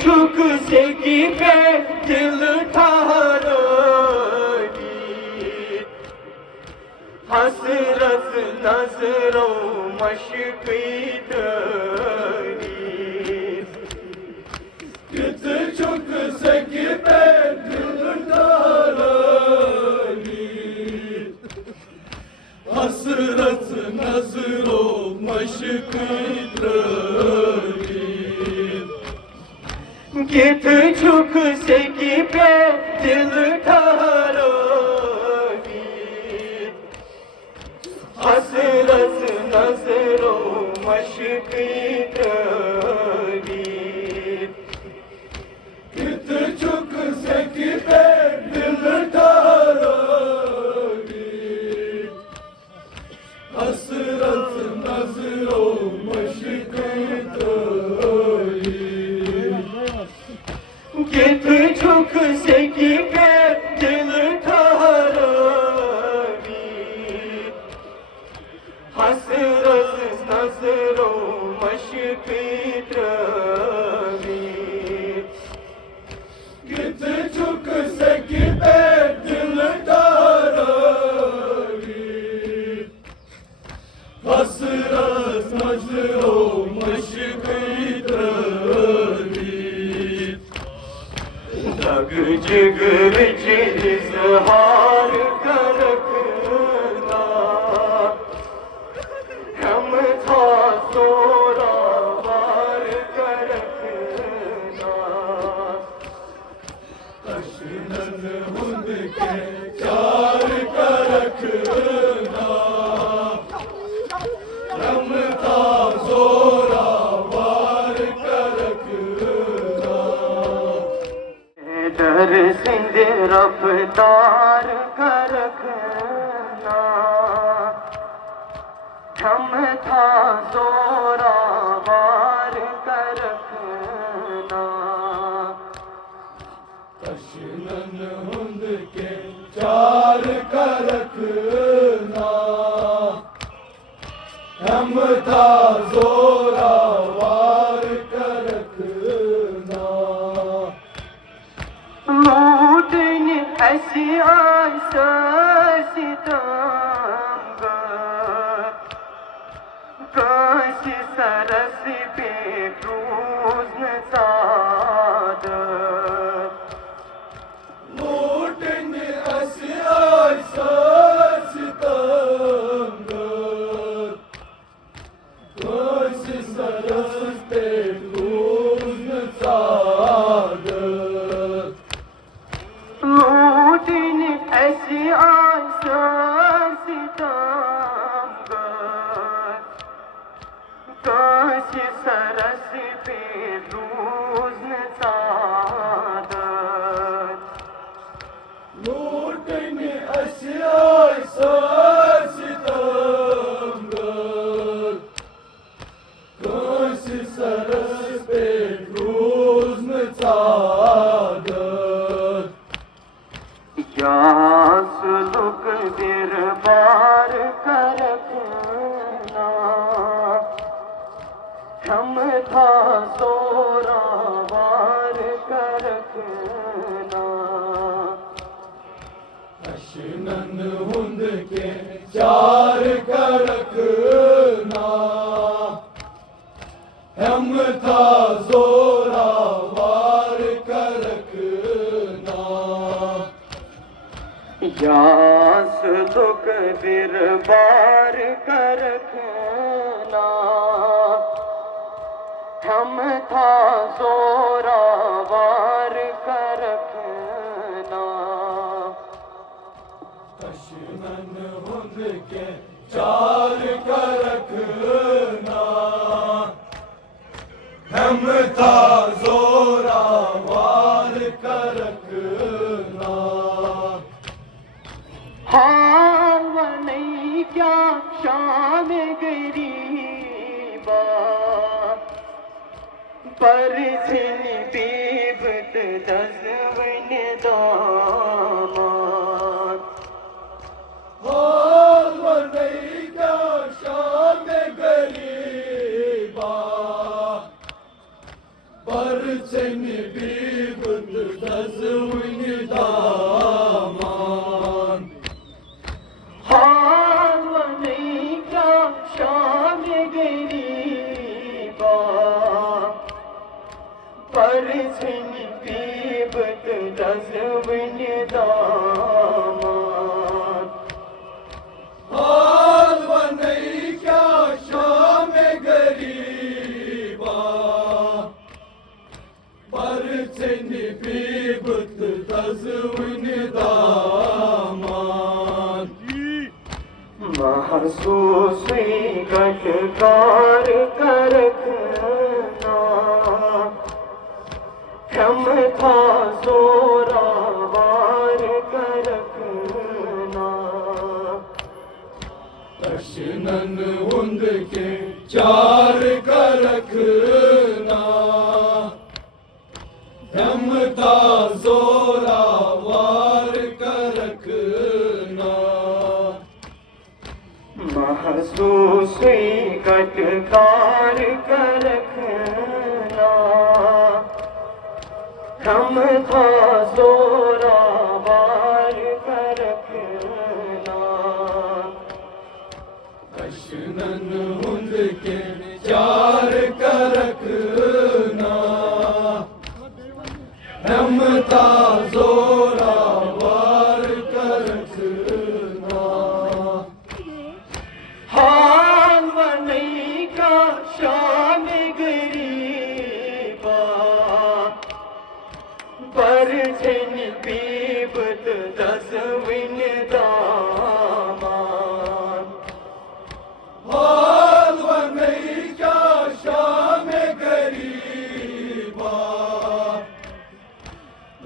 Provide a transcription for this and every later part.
झुक से की पे दिल ठहराई, हसरत नजरों मशक़ी दरी, कित झुक से की पे दिल ठहराई, हसरत नजरों मशक़ी दरी, कित झुक से की पे दिल ठहराई, हसरत नजरों मशक़ी दरी, कित झुक से की पे दिल ठहराई, हसरत नजरों मशक़ी दरी, कित झुक से की पे दिल ठहराई, हसरत नजरों मशक़ी दरी, कित झुक से की पे दिल ठहराई, हसरत नजरों मशक़ी दरी, दग जिगर इज़हार कर रखना, हम था ज़ोरावर कर रखना, अशनन हुंद के चार कर रखना, हम था ज़ोरावर कर रखना, दर सिंध रफ्तार कर रखना, हम था ज़ोरावर कर रखना, अशनन हुंद के चार कर रखना, हम था ज़ोरावर कर रखना, लूटने ऐसी आशा सितमगर, काश सरस पे क्रूज़ सादर, लूटने ऐसी आशा सितमगर, काश सरस पे क्रूज़ सादर, लूटने ऐसी आशा सितमगर, काश सरस पे रोज़ सादर, लूटने ऐसी आशा सितमगर, काश सरस पे रोज़ सादर, यास लुक दिर बार कर रखना, हम था ज़ोरावर कर रखना, अशनन हुंद के चार कर रखना, हम था ज़ोरावर कर रखना, यास लुक दिर बार कर रखना, हम था ज़ोरावर कर रखना, अशनन हुंद के चार कर रखना, हम था ज़ोरावर कर रखना, हावा नहीं क्या शाम गरीबा, पर जिन बीबत दज़वन दामाद, हावा नहीं क्या शाम गरीबा, पर seni bir bıldız daman. Halvanı ka şam gariba, पर seni bir bıldız daman. Halvanı ka şam gariba, पर seni bir bıldız daman. महसूस गटकार करखना, हम था जोरावार करखना. दर्शनन उनके चार करखना, हम था जोरावार करखना. महसूस गटकार करखना, हम था जोरावार करखना. दर्शनन उनके चार करखना, हम था जोरावार करखना. हालवनी का शाम गरीबा, पर seni bir bıldız daman. हालवनी का शाम गरीबा,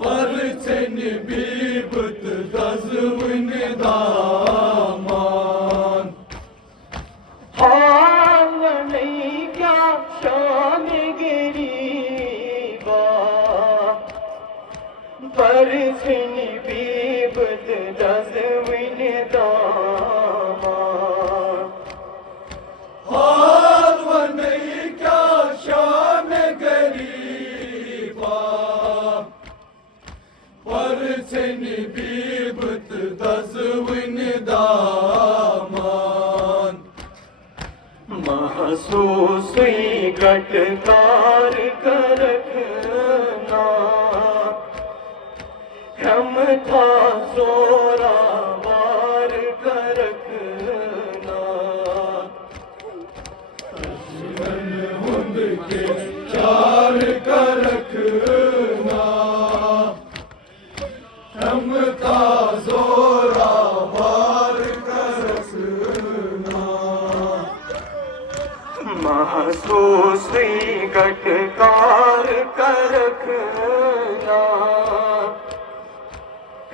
पर seni bir bıldız daman. हालवनी का शाम गरीबा, पर seni bir bıldız daman. हालवनी का शाम गरीबा, पर seni bir bıldız daman. महसूस गटकार करखना, हम था जोरावार करखना. उनके चार करखना, हम था जोरावार करखना. महसूस गटकार करखना,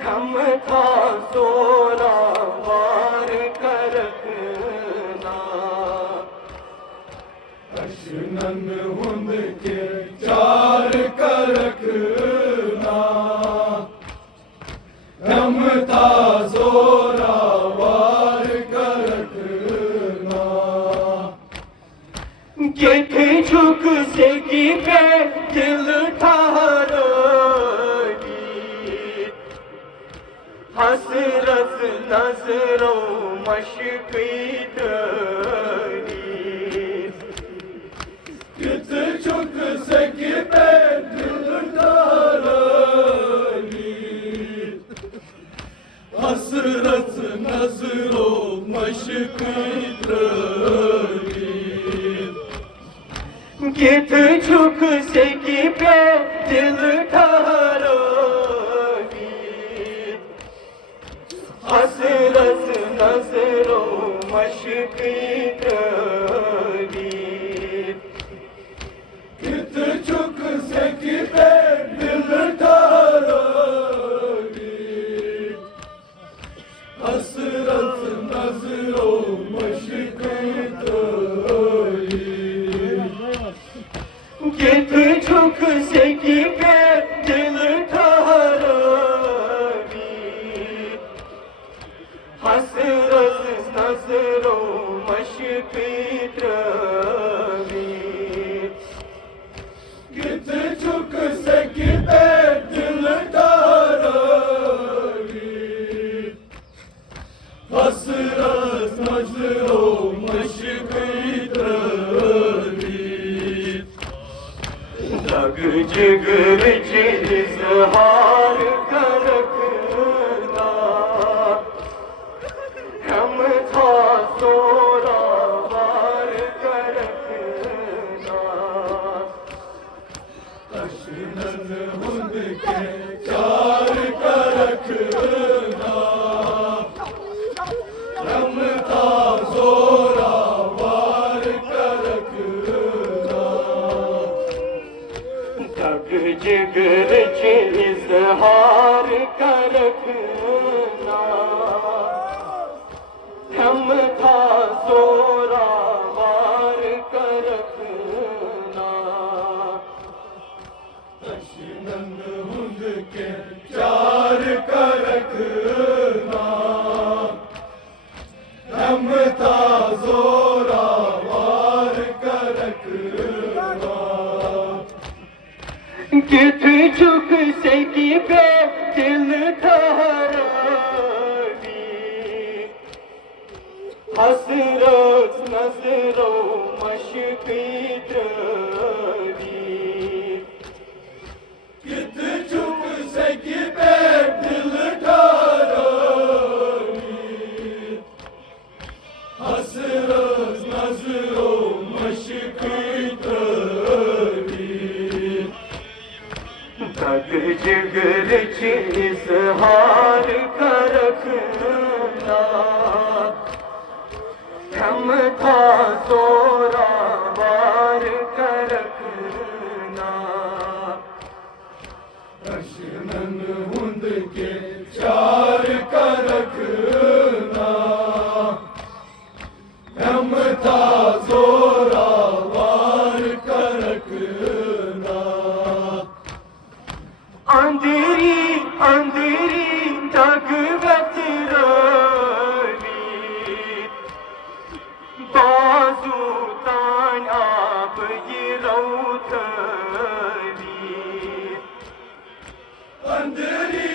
हम था जोरावार करखना. दर्शनन उनके चार करखना, हम था जोरावार करखना. कित झुक से की पे दिल ठहराई, हसरत नजरों मशक़ी दरी. कित झुक से की पे दिल ठहराई, हसरत नजरों मशक़ी दरी. कित झुक से की पे दिल ठहराई, हसरत नजरों मशक़ी दरी. कित झुक से की पे दिल ठहराई, हसरत नजरों मशक़ी दरी. कित झुक से की पे दिल ठहराई, हसरत नजरों मशक़ी दरी. कित झुक जिगर च इज़हार कर रखना हम था जोरावर कर रखना अशनन हुंद के चार कर रखना हम था जोरावर कर रखना तब जिगर च इज़हार कर रखना हम था जोरावर कर रखना अशनन हुंद के चार कर रखना हम था जोरावर कर रखना कित झुक से की पे दिल ठहरावी हसरत नजरों मशक़ी द्रवी कित चुप से कि बैठ दिल ठारावी हसरत नजरों मशक़ी तवी तब जिगर च इज़हार कर रखना हम था जोरावर कर रखना अशनन हुंद के चार कर रखना हम था जोरावर कर रखना अंधेरी अंधेरी दग बतरावी बाजू तान आप ये रौथवी अंधेरी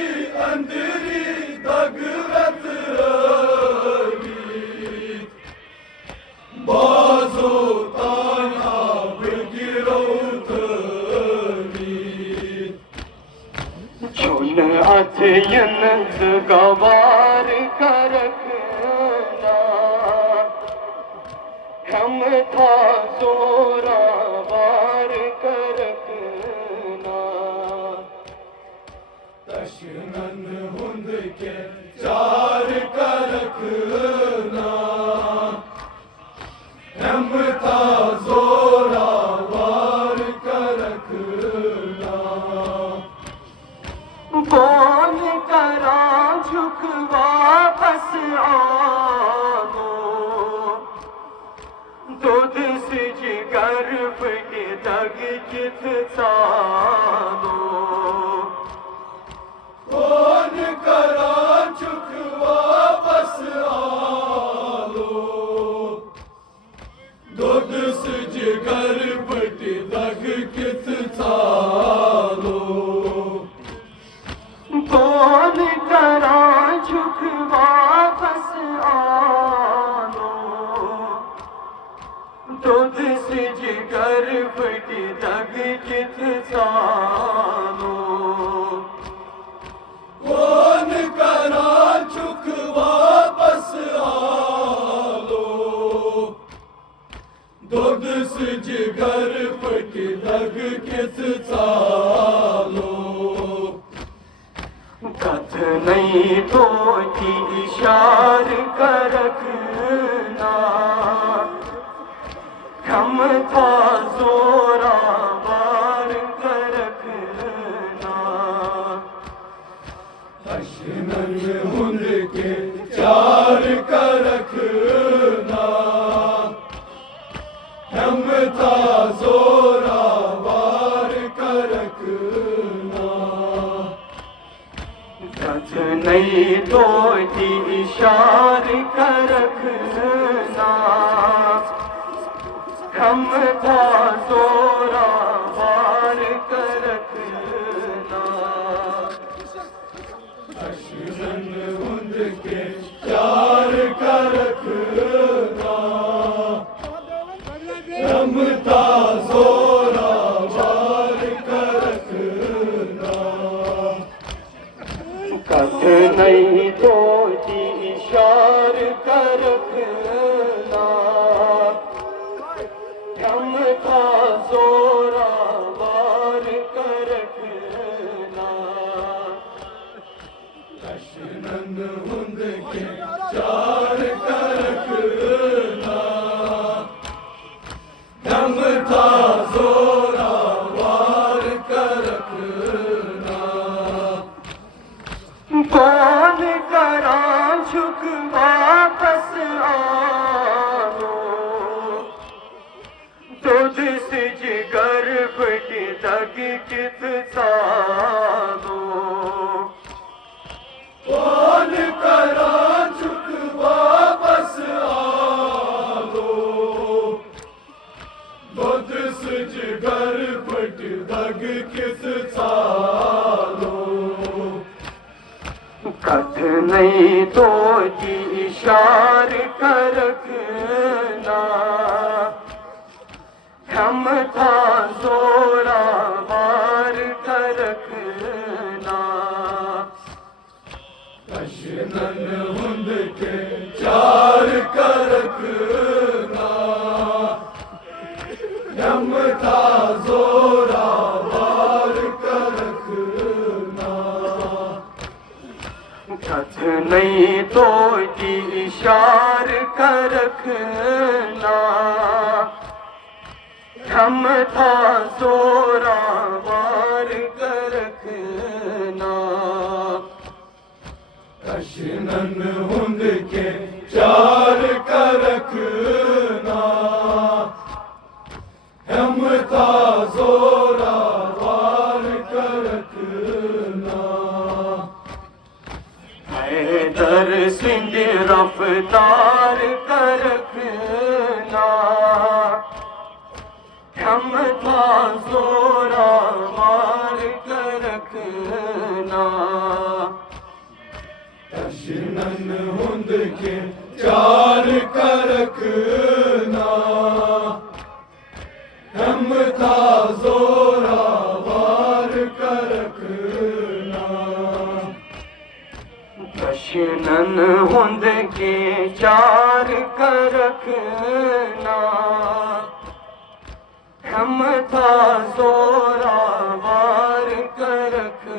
अंधेरी दग बतरावी बाजो ताना गिरो थवी चुन अथयन गवार कर रखना हम था जोरावर कर रखना अशनन हुंद के चार कर रखना हम था जोरावर कर रखना बोल करा झुक वापस आओ दूध से जिगर के दग कित सालो कौन करा चुक वापस आलो दूध से जिगर पटी दग कित सालो कौन करा झुक वापस आओ दूध से जिगर फटी दग कित सालो कौन करा चुक वापस आलो दूध से जिगर पटी दग कित सालो कथ नहीं तो की इशार कर रखना हम था जोरावर कर रखना अशनन हुंद के चार कर रखना हम था जोरावर कर रखना कथ नहीं तो की इशार कर रखना हम था जोरावर कर रखना अशनन हुंद के चार कर रखना हम था जोरावर कर रखना। कौन करा झुक वापस आनो, दूध से जिगर फटी दग कित सानो। कौन करा झुक वापस आलो, दूध से जिगर फट दग किस सालो। कथ नहीं तो इशार कर रखना, हम था जोरा वार कर रखना। कशनन हुंद के चार कर रखना, हम था जोरा वार कर रखना। कथ नहीं तो इशार कर रखना, हम था जोरा वार कर रखना। कशनन हुंद के चार कर रखना, हम था जोरा वार कर रखना। हैदर सिंह रफ्तार कर रखना, हम था जोरा मार कर रखना। कशनन हुंद के चार कर रखना, हम था जोरा वार कर रखना। कशनन हुंद के चार कर रखना, हम था जोरा वार कर रखना।